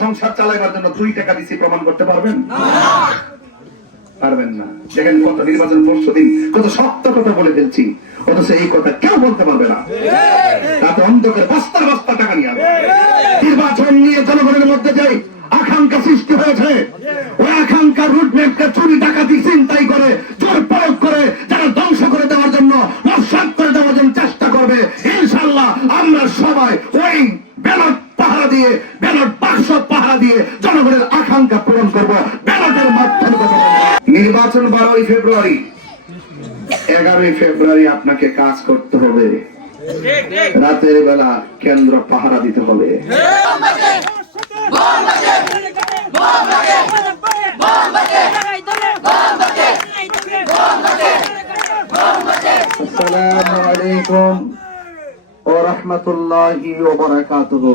সংসার চালাইবার জন্য 2 টাকা দিছি প্রমাণ করতে পারবেন? পারবেন না। দেখেন কত নির্বাচন পরশুদিন কত শক্ত কথা বলে ফেলছি, অথচ এই কথা কেউ বলতে পারবে না। তাতে অন্তকের বস্তা বস্তা টাকা নিয়ে আসবে। নির্বাচন নিয়ে জনগণের মধ্যে যে আকাঙ্ক্ষা সৃষ্টি হয়েছে, ওই আকাঙ্ক্ষার রুটম্যাপকে চুরি ডাকাতি চিন্তাই করে জোর প্রয়োগ করে যারা ধ্বংস করে দেওয়ার জন্য, নস্যাৎ করে দেওয়ার জন্য চেষ্টা করবে, ইনশাআল্লাহ আমরা সবাই ওই ব্যালট পাহারা দিয়ে, ব্যালট বাক্স পাহারা দিয়ে জনগণের আকাঙ্ক্ষা পূরণ করব ব্যালটের মাধ্যমে। নির্বাচন 12 ফেব্রুয়ারি, 11 ফেব্রুয়ারি আপনাকে কাজ করতে হবে। রাতের বেলা কেন্দ্র পাহারা দিতে হবে। আসসালামু আলাইকুম ওয়া রাহমাতুল্লাহি ওয়া বারাকাতুহু।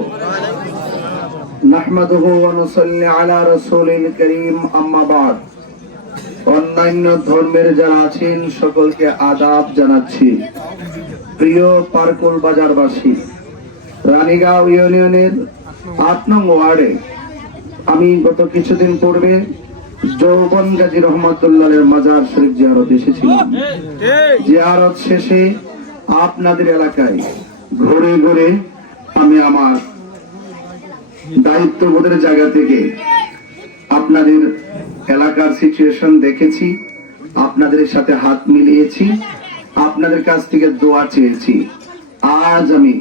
নাহমাদুহু ওয়া নুসাল্লি আলা রাসূলিল কারীম, আম্মা বাদ। অন্যান্য ধর্মের যারা আছেন সকলকে আদাব জানাচ্ছি। প্রিয় পার্কুল বাজারবাসী, রানীগাঁও ইউনিয়নের 8 নং ওয়ার্ডে আমি গত কিছুদিন পূর্বে যৌবন গাজী রহমাতুল্লাহের মাজার শরীফ জিয়ারত এসেছিলাম। জিয়ারত শেষে আপনাদের এলাকায় ঘুরে ঘুরে আমি আমার দায়িত্ববোধের জায়গা থেকে আপনাদের এলাকার সিচুয়েশন দেখেছি, আপনাদের সাথে হাত মিলিয়েছি, আপনাদের কাছ থেকে দোয়া চেয়েছি। আজ আমি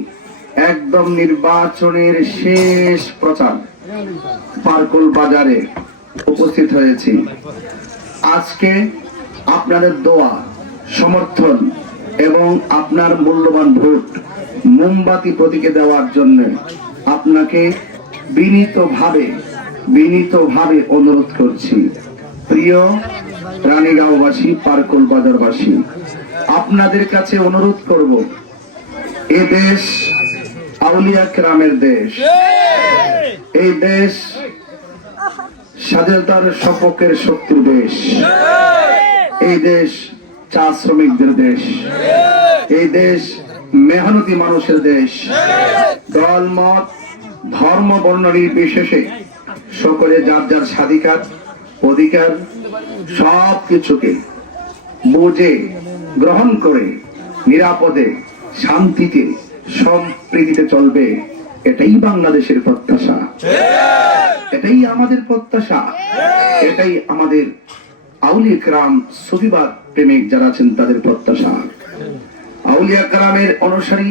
একদম নির্বাচনের শেষ প্রচার পার্কুল বাজারে উপস্থিত হয়েছি। আজকে আপনাদের দোয়া, সমর্থন এবং আপনার মূল্যবান ভোট মোমবাতি প্রতীকে দেওয়ার জন্য আপনাকে বিনীতভাবে অনুরোধ করছি। প্রিয় রানীগাঁওবাসী, পার্কুল বাজারবাসী, আপনাদের কাছে অনুরোধ করব, এ দেশ আউলিয়া কেরামের দেশ, এই দেশ স্বাধীনতার সপক্ষের শক্তির দেশ, এই দেশ চা শ্রমিকদের দেশ, এই দেশ মেহনতি মানুষের দেশ। দল মত ধর্ম বর্ণ নির্বিশেষে সকলে যার যার স্বাধিকার অধিকার সব কিছুকে বুঝে গ্রহণ করে নিরাপদে শান্তিতে সম্প্রীতিতে চলবে, এটাই বাংলাদেশের প্রত্যাশা, এটাই আমাদের প্রত্যাশা, এটাই আমাদের আউলিয়া কেরাম সুফিবাদ প্রেমিক যারা আছেন তাদের প্রত্যাশা। আউলিয়া কেরামের অনুসারী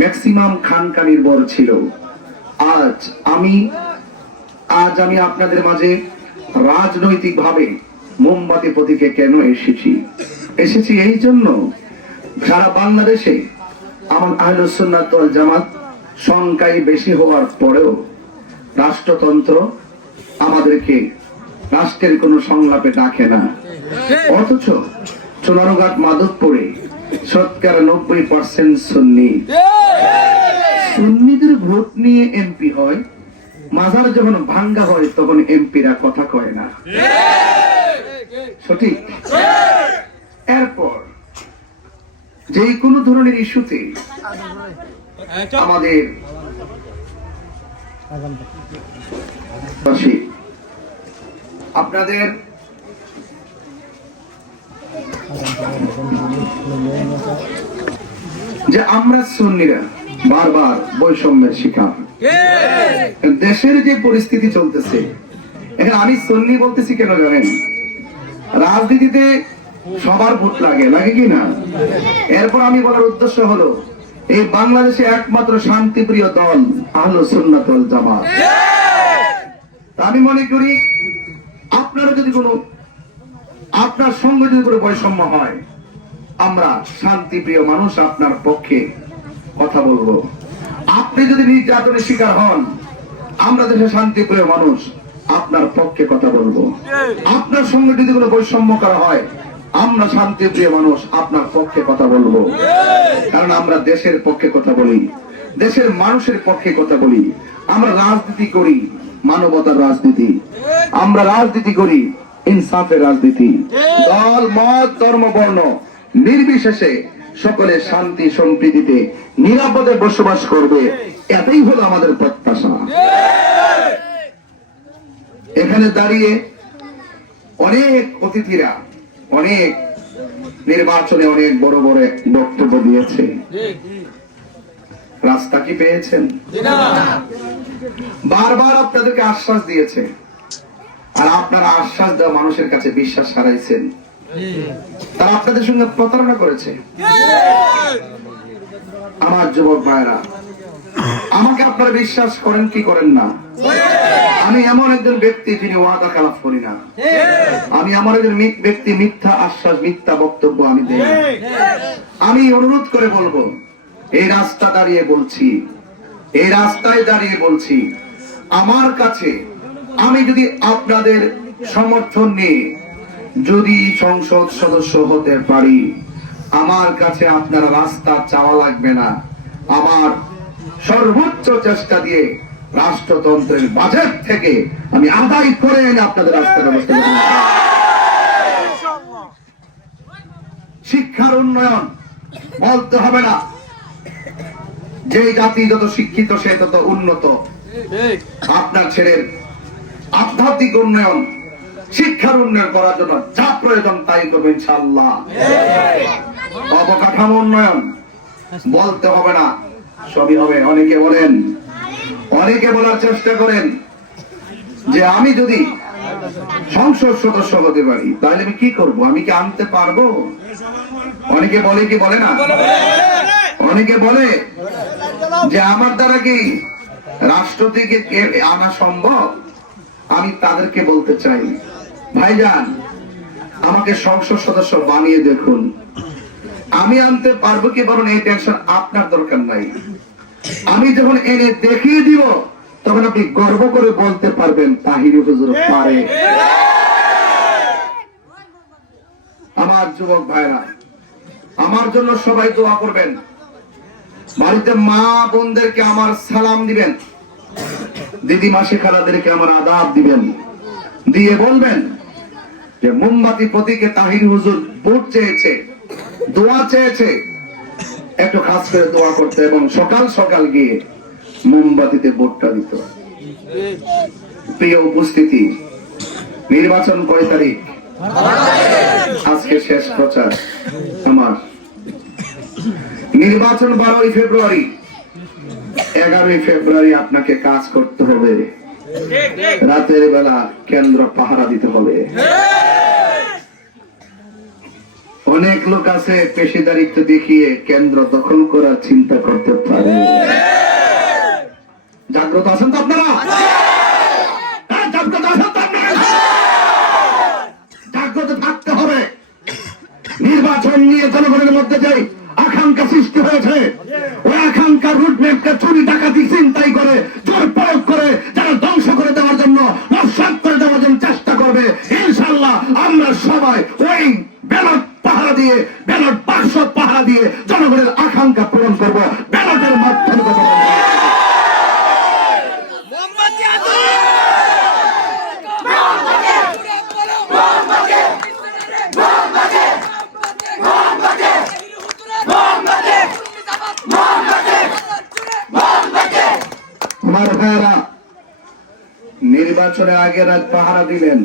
ম্যাক্সিমাম খানকা নির্ভর ছিল। আজ আমি আপনাদের মাঝে রাজনৈতিক ভাবে মোমবাতি প্রতীকে কেন এসেছি এই জন্য, সারা বাংলাদেশে আমার আহলুস সুন্নাত ওয়াল জামাত সংখ্যায় বেশি হওয়ার পরেও রাষ্ট্রতন্ত্র আমাদেরকে রাষ্ট্রের কোন সংলাপে ডাকে না, অথচ চুনারুঘাট মাধবপুরে শতকরা 90% সুন্নি। সুন্নিদের ভোট নিয়ে এমপি হয়, মাজার যখন ভাঙ্গা হয় তখন এমপিরা কথা কয় না, সঠিক? এরপর যে কোনো ধরনের ইস্যুতে আমাদের আপনাদের যে আমরা সুন্নিরা বারবার বৈষম্যের শিকার। দেশের যে পরিস্থিতি চলতেছে, এখানে আমি সুন্নি বলতেছি কেন জানেন? রাজনীতিতে সবার ভোট লাগে কি না? এরপর আমি বলার উদ্দেশ্য হলো, এই বাংলাদেশে একমাত্র শান্তিপ্রিয় দল আহলুস সুন্নাত ওয়াল জামাত। আমি মনে করি আপনার সঙ্গে যদি কোনো বৈষম্য হয়, আমরা শান্তিপ্রিয় মানুষ আপনার পক্ষে কথা বলবো। আপনি যদি নির্যাতনের শিকার হন, আমরা দেশের শান্তিপ্রিয় মানুষ আপনার পক্ষে কথা বলবো। আপনার সঙ্গে যদি কোনো বৈষম্য করা হয়, আমরা শান্তিপ্রিয় মানুষ আপনার পক্ষে কথা বলবো। কারণ আমরা দেশের পক্ষে কথা বলি, দেশের মানুষের পক্ষে কথা বলি। আমরা রাজনীতি করি মানবতার রাজনীতি, আমরা রাজনীতি করি ইনসাফের রাজনীতি। দল মত ধর্ম বর্ণ নির্বিশেষে সকলে শান্তি সম্প্রীতিতে নিরাপদে বসবাস করবে, এটাই হলো আমাদের প্রত্যাশা। এখানে দাঁড়িয়ে অনেক অতিথিরা অনেক নির্বাচনে অনেক বড় বড় বক্তব্য দিয়েছে। রাস্তা কি পেয়েছেন? বারবার আপনাদেরকে আশ্বাস দিয়েছে, আর আপনারা আশ্বাস দেওয়া মানুষের কাছে বিশ্বাস হারাইছেন। তারা আপনাদের সঙ্গে প্রতারণা করেছে। আমার যুবক ভাইরা, আমাকে আপনারা বিশ্বাস করেন কি করেন না, আমি এমন একজন ব্যক্তি যিনি ওয়াদা খেলাফ করি না। আমি এমন একজন ব্যক্তি, মিথ্যা আশ্বাস মিথ্যা বক্তব্য আমি দেই না। আমি অনুরোধ করে বলবো, এই রাস্তা দাঁড়িয়ে বলছি, এই রাস্তায় দাঁড়িয়ে বলছি, আমার কাছে আমি যদি আপনাদের সমর্থন নিয়ে যদি সংসদ সদস্য হতে পারি, আমার কাছে আপনারা রাস্তা চাওয়া লাগবে না। আমার সর্বোচ্চ চেষ্টা দিয়ে রাষ্ট্রতন্ত্রের বাজেট থেকে আমি আদায় করে এনে আপনাদের রাস্তার ব্যবস্থা করব। শিক্ষার উন্নয়ন বলতে হবে না, যে জাতি যত শিক্ষিত সে তত উন্নত। আপনার ছেলের আধ্যাত্মিক উন্নয়ন, শিক্ষার উন্নয়ন করার জন্য যা প্রয়োজন তাই করবেন ইনশাআল্লাহ। অবকাঠামো উন্নয়ন বলতে হবে না, সবই হবে। অনেকে বলার চেষ্টা করেন যে আমি যদি সংসদ সদস্য হতে পারি তাহলে আমি কি করব, আমি কি আনতে পারবো? অনেকে বলে কি বলে না, অনেকে বলে যে আমার দ্বারা কি রাষ্ট্র থেকে আনা সম্ভব। আমি তাদেরকে বলতে চাই, ভাইজান আমাকে সংসদ সদস্য বানিয়ে দেখুন, আমি আনতে পারবো কি বলুন, এই টেনশন আপনার দরকার নাই। আমি যখন এনে দেখিয়ে দিব তখন আপনি গর্ব করে বলতে পারবেন তাহিরি হুজুর পারে। আমার যুবক ভাইরা, আমার জন্য সবাই দোয়া করবেন। বাড়িতে মা বোনদেরকে আমার সালাম দিবেন, দিদিমা শেখারাদেরকে আমার আদাব দিবেন, দিয়ে বলবেন যে মোমবাতি প্রতীকে তাহিরি হুজুর ভোট চেয়েছে, দোয়া চেয়েছে, একটু খাস করে দোয়া করতে এবং সকাল সকাল গিয়ে মোমবাতিতে ভোটটা দিত। প্রিয় উপস্থিতি, নির্বাচন কয় তারিখ? আজকে শেষ প্রচার আমার। নির্বাচন 12 ফেব্রুয়ারি। 11 ফেব্রুয়ারি আপনাকে কাজ করতে হবে, রাতের বেলা কেন্দ্র পাহারা দিতে হবে। অনেক লোক আছে পেশিদারিত্ব দেখিয়ে কেন্দ্র দখল করার চিন্তা করতে পারে। জাগ্রত আছেন তো আপনারা? জাগ্রত থাকতে হবে। নির্বাচন নিয়ে জনগণের মধ্যে যে আকাঙ্ক্ষা সৃষ্টি হয়েছে, ওই আকাঙ্ক্ষা রুটম্যাপকে চুরি ডাকাতি চিন্তাই করে জোর প্রয়োগ করে যারা ধ্বংস করে দেওয়ার জন্য, নস্যাৎ করে দেওয়ার জন্য চেষ্টা করবে। ইনশাআল্লাহ আমরা সবাই ওই ব্যালট পাহারা দিয়ে, ব্যালট বাক্স পাহারা দিয়ে জনগণের আকাঙ্ক্ষা পূরণ করবো ব্যালটের মাধ্যমে। আমার ভাইয়েরা, নির্বাচনের আগে রাত পাহারা দিলেন,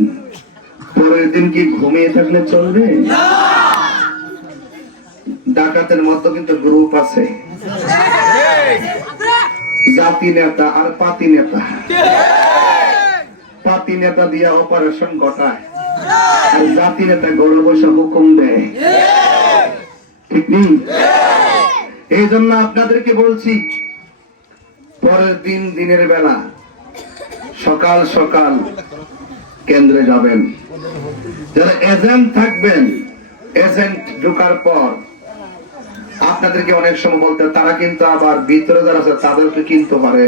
পরের দিন কি ঘুমিয়ে থাকলে চলবে? ডাকাতের মতো কিন্তু গ্রুপ আছে, জাতি নেতা আর পাতি নেতা। পাতি নেতা দিয়া অপারেশন ঘটায়, আর জাতি নেতা গড়ে বসে হুকুম দেয়, ঠিক নেই? এই জন্য আপনাদেরকে বলছি, পরের দিন দিনের বেলা সকাল সকাল কেন্দ্রে যাবেন। যারা এজেন্ট থাকবেন, এজেন্ট ঢোকার পর আপনাদেরকে অনেক সময় বলতে, তারা কিন্তু আবার ভিতরে যারা আছে তাদেরকে কিনতে পারে।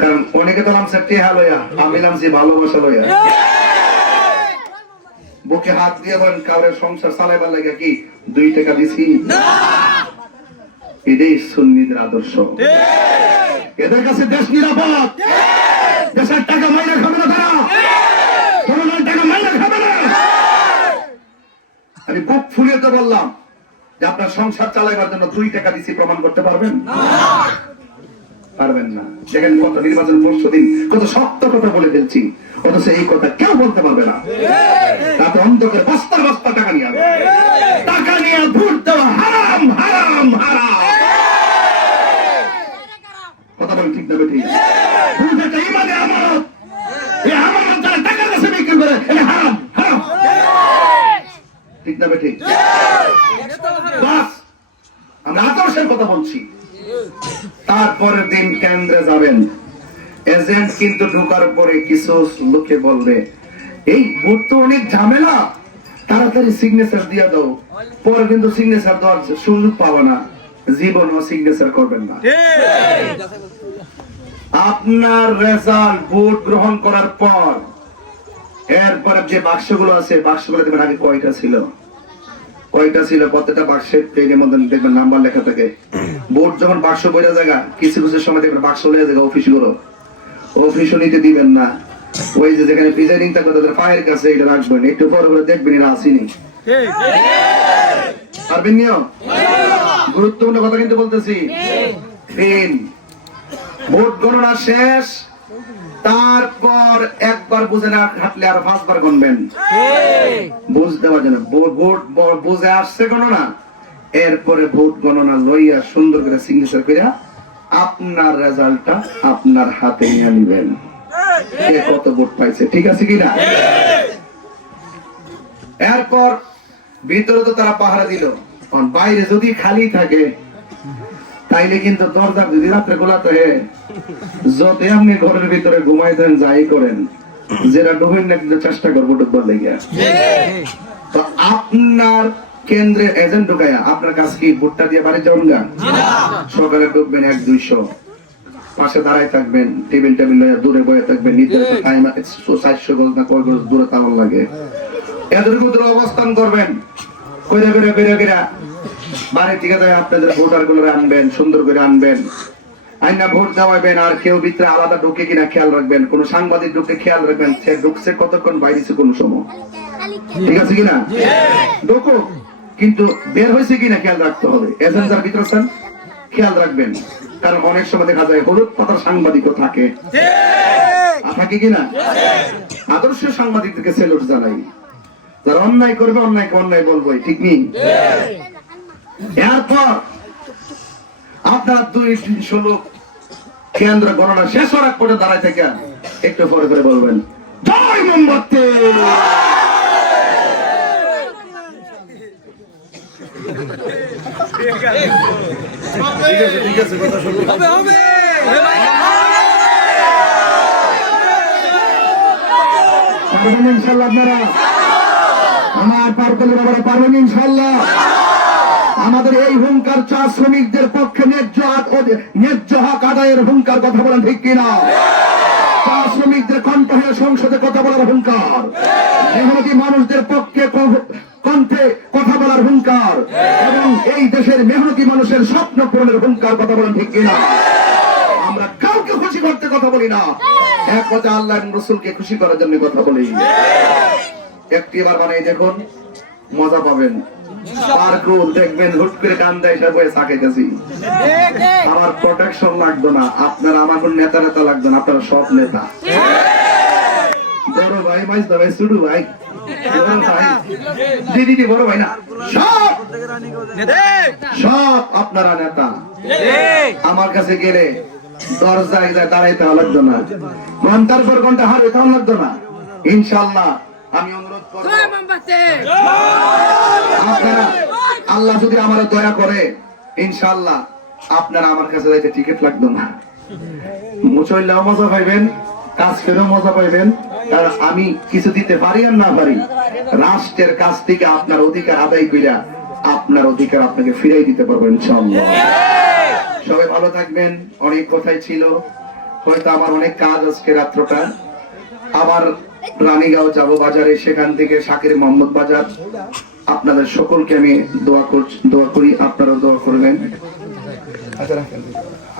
কারণ অনেকে তো নামছে টেহা লইয়া, আমি নামছি ভালোবাসা লইয়া। বুকে হাত দিয়ে বলেন কাউরে সংসার চালাইবার লাগে কি 2 টাকা দিছি? এটাই সুন্নিদের আদর্শ। এদের কাছে দেশ নিরাপদ, দেশের টাকা মাইনে খাবে না, তারা জনগণের টাকা মাইনে খাবে না। আমি বুক ফুলিয়ে তো বললাম যে আপনার সংসার চালাইবার জন্য 2 টাকা দিছি, প্রমাণ করতে পারবেন? পারবেন না। দেখেন কত নির্বাচন পরশুদিন কত শক্ত কথা বলে ফেলছি, অথচ এই কথা কেউ বলতে পারবে না। তাতে অন্ধকার বস্তার বস্তা টাকা নিয়ে আসবে, টাকা নিয়ে ভোট দেওয়া হারাম হারাম হারাম। কথা বলেন ঠিক না ঠিক? ভোট একটা ইমানের আমানত, এই আমানত যারা টাকার কাছে বিক্রি করে এটা হারাম হারাম, ঠিক না ঠিক? বাস আমরা আদর্শের কথা বলছি। তারপরের দিন কেন্দ্রে যাবেন, এজেন্ট কিন্তু ঢোকার পরে কিছু লোকে বলবে এই ভোট তো অনেক ঝামেলা, তাড়াতাড়ি সিগনেচার দিয়ে দাও, পরে কিন্তু সিগনেচার দেওয়ার সুযোগ পাবো না, জীবনও সিগনেচার করবেন না। আপনার রেজাল্ট ভোট গ্রহণ করার পর এরপরে যে বাক্সগুলো আছে, বাক্সগুলো দেখবেন আগে কয়টা ছিল, প্রত্যেকটা বাক্সের পেজের মধ্যে দেখবেন নাম্বার লেখা থাকে। ভোট যখন বাক্স বইরা জায়গা কিছু কিছু সময় দেখবেন বাক্স লয়ে জায়গা অফিসগুলো, অফিসও নিতে দিবেন না। ওই যে যেখানে প্রিজাইডিং থাকে তাদের পায়ের কাছে এটা রাখবেন, একটু পরে বলে দেখবেন এরা আসেনি, পারবেন নিও। গুরুত্বপূর্ণ কথা কিন্তু বলতেছি। ভোট গণনা শেষ, তারপর একবার বুঝে না হাঁটলে আর 5 বার গুনবেন, বুঝতে পারছেন না। ভোট বুঝে আসছে গণনা, এরপরে ভোট গণনা লইয়া সুন্দর করে সিগনেচার করিয়া আপনার রেজাল্টটা আপনার হাতে নিয়ে নিবেন, কে কত ভোট পাইছে, ঠিক আছে কিনা। এরপর ভিতরে তো তারা পাহারা দিল, বাইরে যদি খালি থাকে তাইলে কিন্তু দরজা যদি রাত্রে গোলাতে যত আপনি ঘরের ভিতরে ঘুমাইতেন যাই করেন, যেটা ডুবেন না কিন্তু চেষ্টা করবো ডুববার লেগে। তো আপনার কেন্দ্রে এজেন্ট ঢুকাইয়া আপনার কাছে কি ভোটটা দিয়ে বাড়ি যাবেন না? সকালে ঢুকবেন 1-200, পাশে দাঁড়াই থাকবেন, টেবিল দূরে বয়ে থাকবেন, নির্ধারিত টাইম 400 গজ না কয় গজ দূরে তাওয়ার লাগে, এতটুকু দূরে অবস্থান করবেন, কইরা বাড়ি থেকে আপনাদের ভোটার গুলো আনবেন, সুন্দর করে আনবেন, আইনা ভোট দেওয়াবেন। আর কেউ ভিতরে আলাদা ঢুকে কিনা খেয়াল রাখবেন, কোন সাংবাদিক ঢুকে খেয়াল রাখবেন সে ঢুকছে কতক্ষণ, বাইরেছে কোন সময়, ঠিক আছে কিনা। ঢুকো কিন্তু বের হয়েছে কিনা খেয়াল রাখতে হবে। এজেন্ট যার ভিতরে আছেন খেয়াল রাখবেন, কারণ অনেক সময় দেখা যায় হলুদ পাতার সাংবাদিকও থাকে, থাকে কিনা। আদর্শ সাংবাদিকদেরকে সেলুট জানাই, যারা অন্যায় করবে অন্যায়কে অন্যায় বলবোই, ঠিক নেই। এরপর আপনার 2-300 লোক কেন্দ্র গণনা শেষ হওয়ার পরে দাঁড়ায় থেকে একটু পরে করে বলবেন জয় মোমবাতি। ঠিক আছে কথা শুনুন। ইনশাল্লাহ আপনারা আমার পার করলে ব্যাপারে পারবেন ইনশাল্লাহ। আমাদের এই হুঙ্কার চা শ্রমিকদের পক্ষে ন্যায্য হক আদায়ের হুঙ্কার, কথা বলেন ঠিক কিনা। চা শ্রমিকদের কণ্ঠ হয়ে সংসদে কথা বলার হুঙ্কার, মেহনতি মানুষদের পক্ষে কণ্ঠে কথা বলার হুঙ্কার, এবং এই দেশের মেহনতি মানুষের স্বপ্ন পূরণের হুঙ্কার, কথা বলেন ঠিক কিনা। আমরা কাউকে খুশি করতে কথা বলি না, এক কথা আল্লাহ এবং রাসূলকে খুশি করার জন্য কথা বলি। একটি বার বানাই দেখুন, মজা পাবেন। দেখবেন হুট করে কান দেয় চাকাইতেছি, আমার প্রোটেকশন লাগতো না, আপনার আমার কোন নেতা লাগতো না, আপনারা সব নেতা, বড় ভাই মাইজ ভাই ছোট ভাই দিদি বড় ভাই না, সব আপনারা নেতা। আমার কাছে গেলে দরজায় দাঁড়াইতে লাগতো না, ঘন্টার পর ঘন্টা হারবে তাও লাগতো না। ইনশাল্লাহ আমি অনুরোধ করব আপনারা, আল্লাহ যদি আমার দয়া করে ইনশাল্লাহ আপনারা আমার কাছে যাইতে টিকিট লাগতো না, মুচল্লাও মজা পাইবেন, কাজ করেও মজা পাইবেন। কারণ আমি কিছু দিতে পারি আর না পারি, রাষ্ট্রের কাছ থেকে আপনার অধিকার আদায় কইরা আপনার অধিকার আপনাকে ফিরাই দিতে পারবো ইনশাআল্লাহ। সবাই ভালো থাকবেন। অনেক কথাই ছিল, হয়তো আমার অনেক কাজ আজকে রাত্রটা, আবার রানীগাঁও যাব বাজারে, সেখান থেকে শাকির মোহাম্মদ বাজার। আপনাদের সকলকে আমি দোয়া করি, আপনারাও দোয়া করবেন।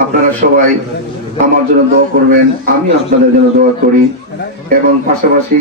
আপনারা সবাই আমার জন্য দোয়া করবেন, আমি আপনাদের জন্য দোয়া করি, এবং পাশাপাশি